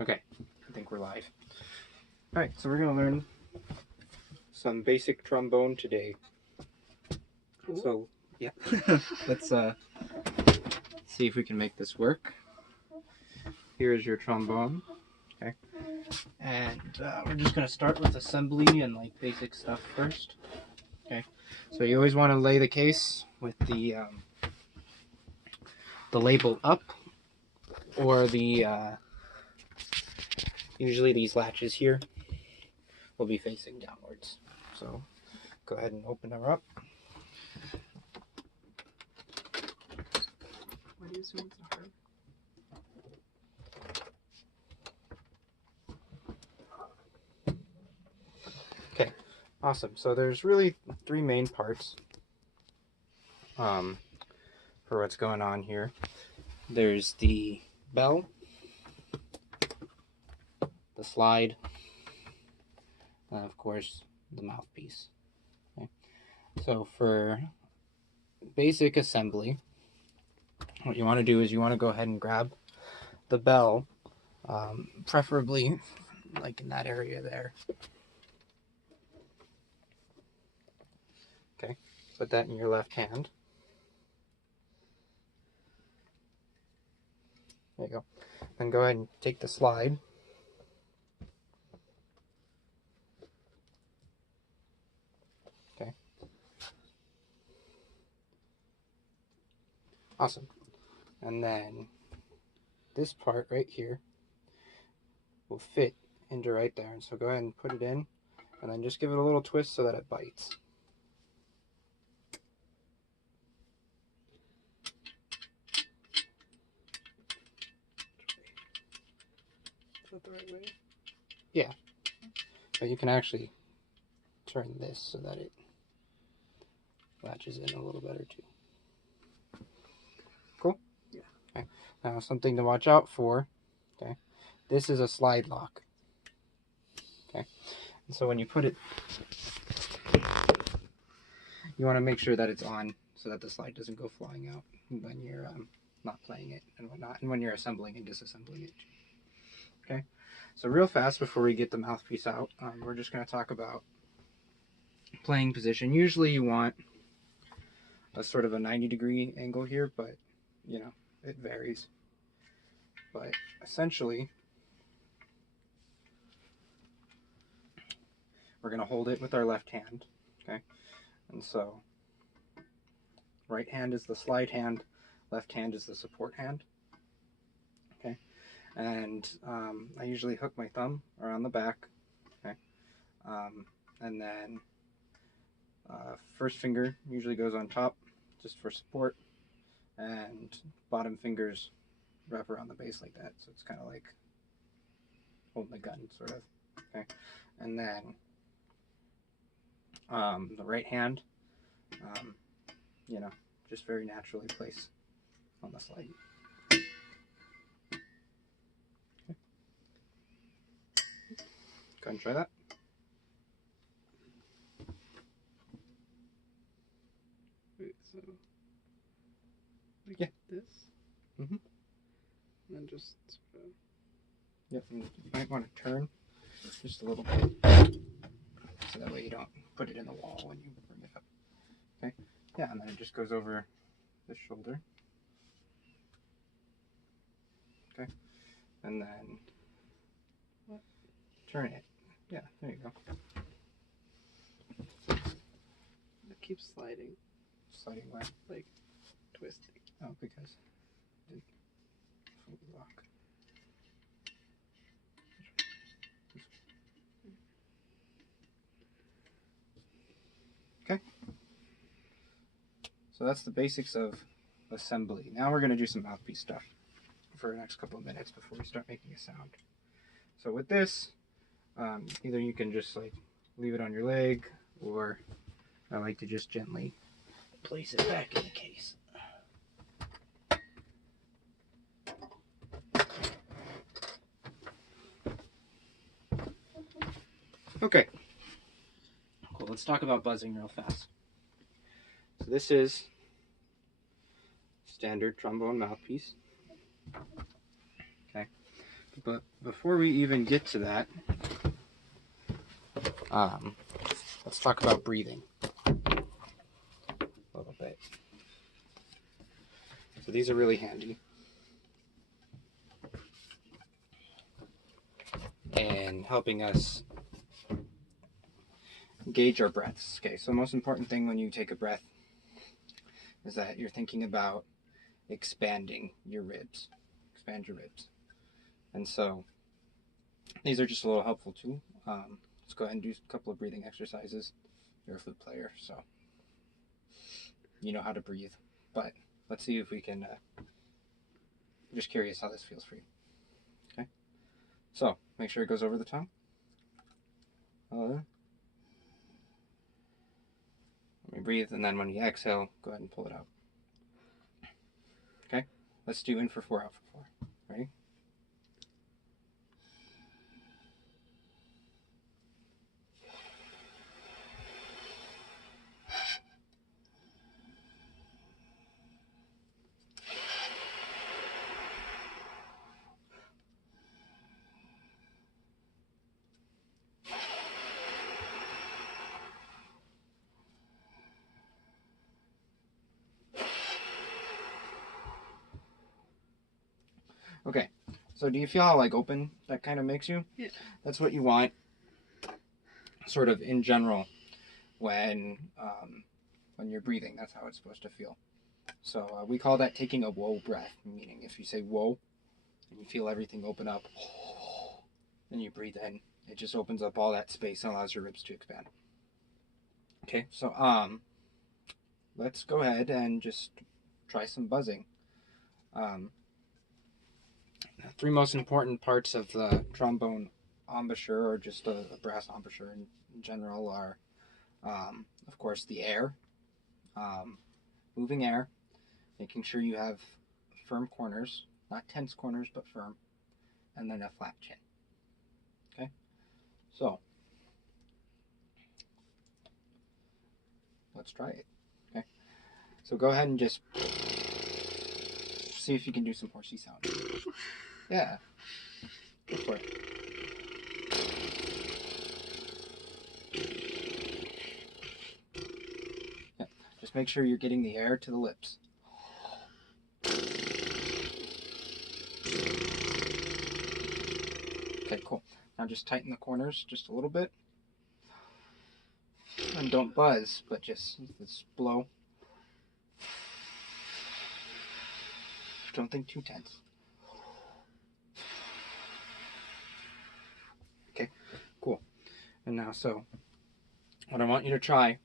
Okay, I think we're live. Alright, so we're going to learn some basic trombone today. Cool. So, yeah, let's see if we can make this work. Here is your trombone. Okay, and we're just going to start with assembly and like basic stuff first. Okay, so you always want to lay the case with the label up, or the usually these latches here will be facing downwards. So go ahead and open her up. Why do you assume it's a her? Okay, awesome. So there's really three main parts for what's going on here. There's the bell, the slide, and of course the mouthpiece. Okay. So for basic assembly, what you want to do is you want to go ahead and grab the bell, preferably like in that area there. Okay, put that in your left hand. There you go. Then go ahead and take the slide. Okay. Awesome. And then this part right here will fit into right there. And so go ahead and put it in, and then just give it a little twist so that it bites. Is that the right way? Yeah. But you can actually turn this so that it latches in a little better too. Cool? Yeah. Okay. Now something to watch out for. Okay. This is a slide lock. Okay. And so when you put it, you want to make sure that it's on so that the slide doesn't go flying out when you're not playing it and whatnot, and when you're assembling and disassembling it. Okay. So real fast before we get the mouthpiece out, we're just going to talk about playing position. Usually you want a sort of a 90-degree angle here, but you know, it varies. But essentially, we're going to hold it with our left hand. Okay. And so right hand is the slide hand, left hand is the support hand. Okay. And I usually hook my thumb around the back. Okay. And then first finger usually goes on top just for support, and bottom fingers wrap around the base like that, so it's kind of like holding the gun sort of. Okay. And then the right hand, you know, just very naturally placed on the slide. Okay. Go ahead and try that. Wait, so like Yeah. this? Mm-hmm. And then just Yep, and you might want to turn just a little bit, so that way you don't put it in the wall when you bring it up. Okay, yeah, and then it just goes over the shoulder. Okay, and then turn it. Yeah, there you go. it keeps sliding, Sliding where? like twisting. Oh, because it didn't fully lock. Okay. So that's the basics of assembly. Now we're going to do some mouthpiece stuff for the next couple of minutes before we start making a sound. So with this, either you can just like leave it on your leg, or I like to just gently place it back in the case. Okay. Cool. Let's talk about buzzing real fast. So this is standard trombone mouthpiece. Okay. But before we even get to that, let's talk about breathing a little bit. So these are really handy. And helping us gauge our breaths. Okay, so the most important thing when you take a breath is that you're thinking about expanding your ribs. Expand your ribs. And so these are just a little helpful too. Let's go ahead and do a couple of breathing exercises. You're a flute player, so you know how to breathe. But let's see if we can. I'm just curious how this feels for you. Okay. So make sure it goes over the tongue. Let me breathe, and then when you exhale, go ahead and pull it out. Okay. Let's do in for 4, out for 4. Ready? Okay, so do you feel how like open that kind of makes you? Yeah. That's what you want, sort of in general, when you're breathing. That's how it's supposed to feel. So we call that taking a whoa breath, meaning if you say whoa and you feel everything open up, then you breathe in. It just opens up all that space and allows your ribs to expand. Okay, so let's go ahead and just try some buzzing. The 3 most important parts of the trombone embouchure, or just a brass embouchure in general, are, of course, the air, moving air, making sure you have firm corners, not tense corners, but firm, and then a flat chin. Okay? So, let's try it. Okay? So go ahead and just see if you can do some horsey sound. Yeah. Go for it. Yeah. Just make sure you're getting the air to the lips. Okay, cool. Now just tighten the corners just a little bit. And don't buzz, but just blow. Don't think too tense. Okay, cool. And now, so, what I want you to try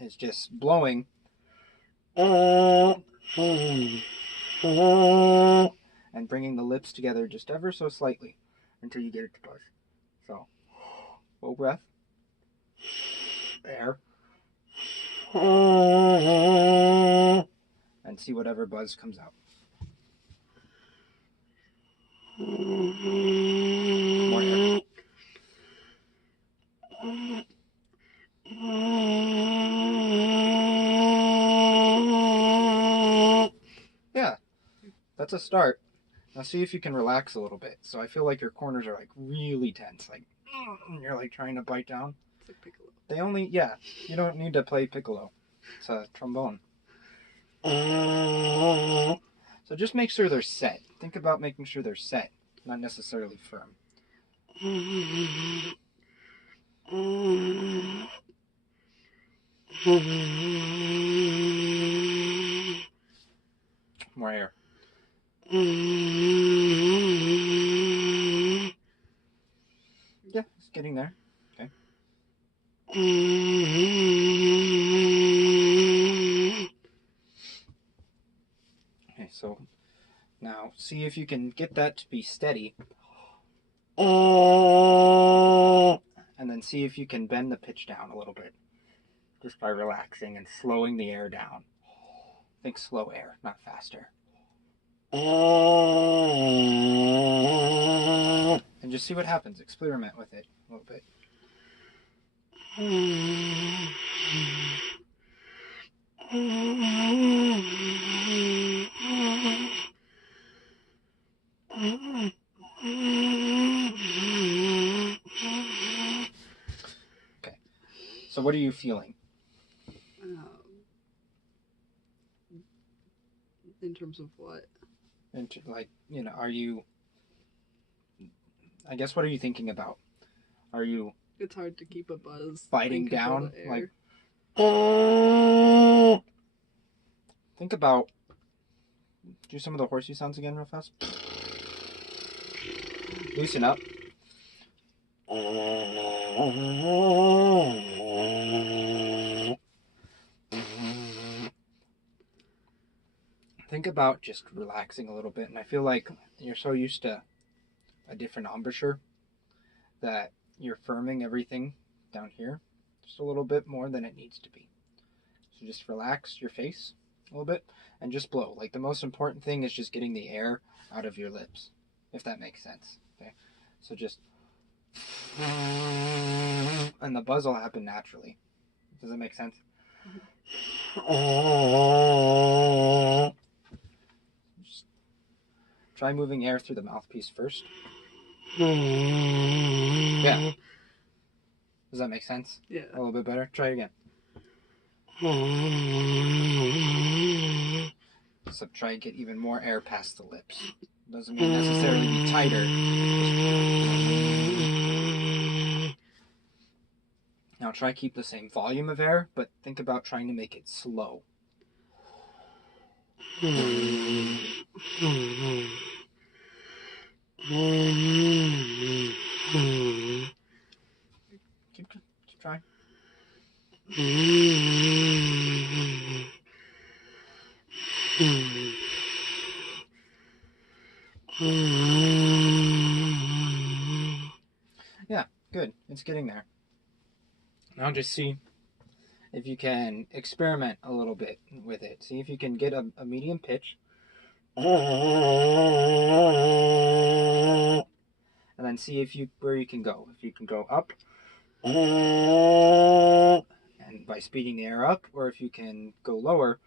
is just blowing and bringing the lips together just ever so slightly until you get it to buzz. So, full breath, air, and see whatever buzz comes out. More air. Yeah, that's a start. Now see if you can relax a little bit. So I feel like your corners are like really tense, like you're like trying to bite down. It's like piccolo. They only, yeah, you don't need to play piccolo. It's a trombone. So just make sure they're set. Think about making sure they're set, not necessarily firm. More air. Yeah, it's getting there. Okay. Okay, so now see if you can get that to be steady. And then see if you can bend the pitch down a little bit. Just by relaxing and slowing the air down. Think slow air, not faster. And just see what happens. Experiment with it a little bit. what are you feeling? In terms of what? Like, you know, are you... I guess, what are you thinking about? Are you... It's hard to keep a buzz. Fighting and control down? the air. Like... Think about... Do some of the horsey sounds again real fast. Loosen up. Think about just relaxing a little bit. And I feel like you're so used to a different embouchure that you're firming everything down here just a little bit more than it needs to be. So just relax your face a little bit and just blow. Like, the most important thing is just getting the air out of your lips, if that makes sense. Okay, so just... And the buzz will happen naturally. Does that make sense? Just try moving air through the mouthpiece first. Yeah. Does that make sense? Yeah. A little bit better? Try it again. So try and get even more air past the lips. Doesn't mean necessarily be tighter. Now try keep the same volume of air, but think about trying to make it slow. Keep trying. Yeah, good. It's getting there. Now just see if you can experiment a little bit with it. See if you can get a medium pitch. And then see where you can go. If you can go up and by speeding the air up, or if you can go lower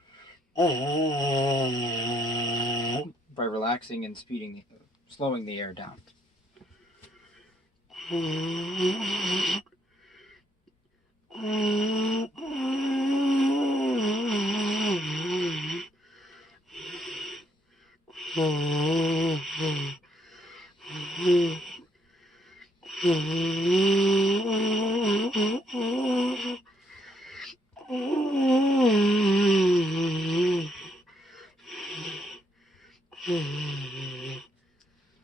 by relaxing and slowing the air down.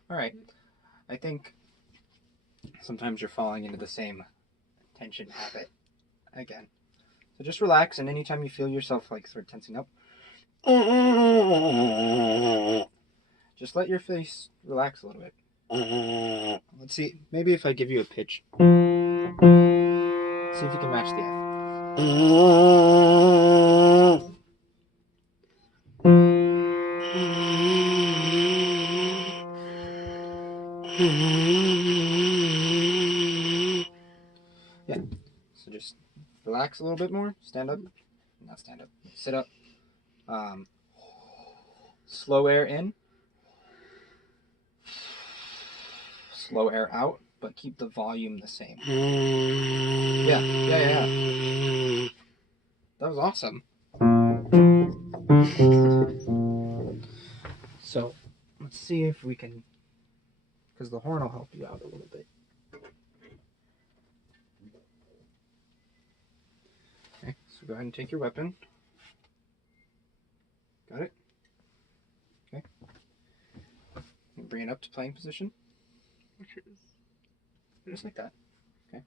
All right. I think sometimes you're falling into the same tension habit again. So just relax, and anytime you feel yourself like sort of tensing up, just let your face relax a little bit. Let's see, maybe if I give you a pitch. See if you can match the F. Yeah, so just relax a little bit more. Stand up. Not stand up. Sit up. Slow air in. Slow air out, but keep the volume the same. Yeah. That was awesome. So, let's see if we can, because the horn will help you out a little bit. Okay, so go ahead and take your weapon. Got it? Okay. And bring it up to playing position. Just like that. Okay.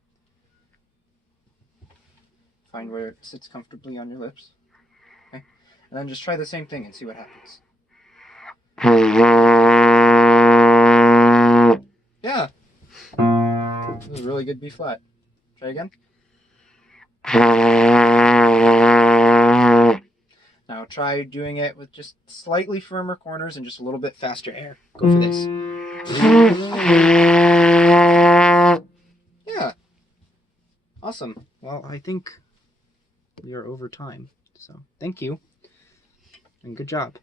Find where it sits comfortably on your lips. Okay. And then just try the same thing and see what happens. Yeah. This is a really good B flat. Try again. Now try doing it with just slightly firmer corners and just a little bit faster air. Go for this. Yeah. Awesome. Well, I think we are over time. So thank you and good job.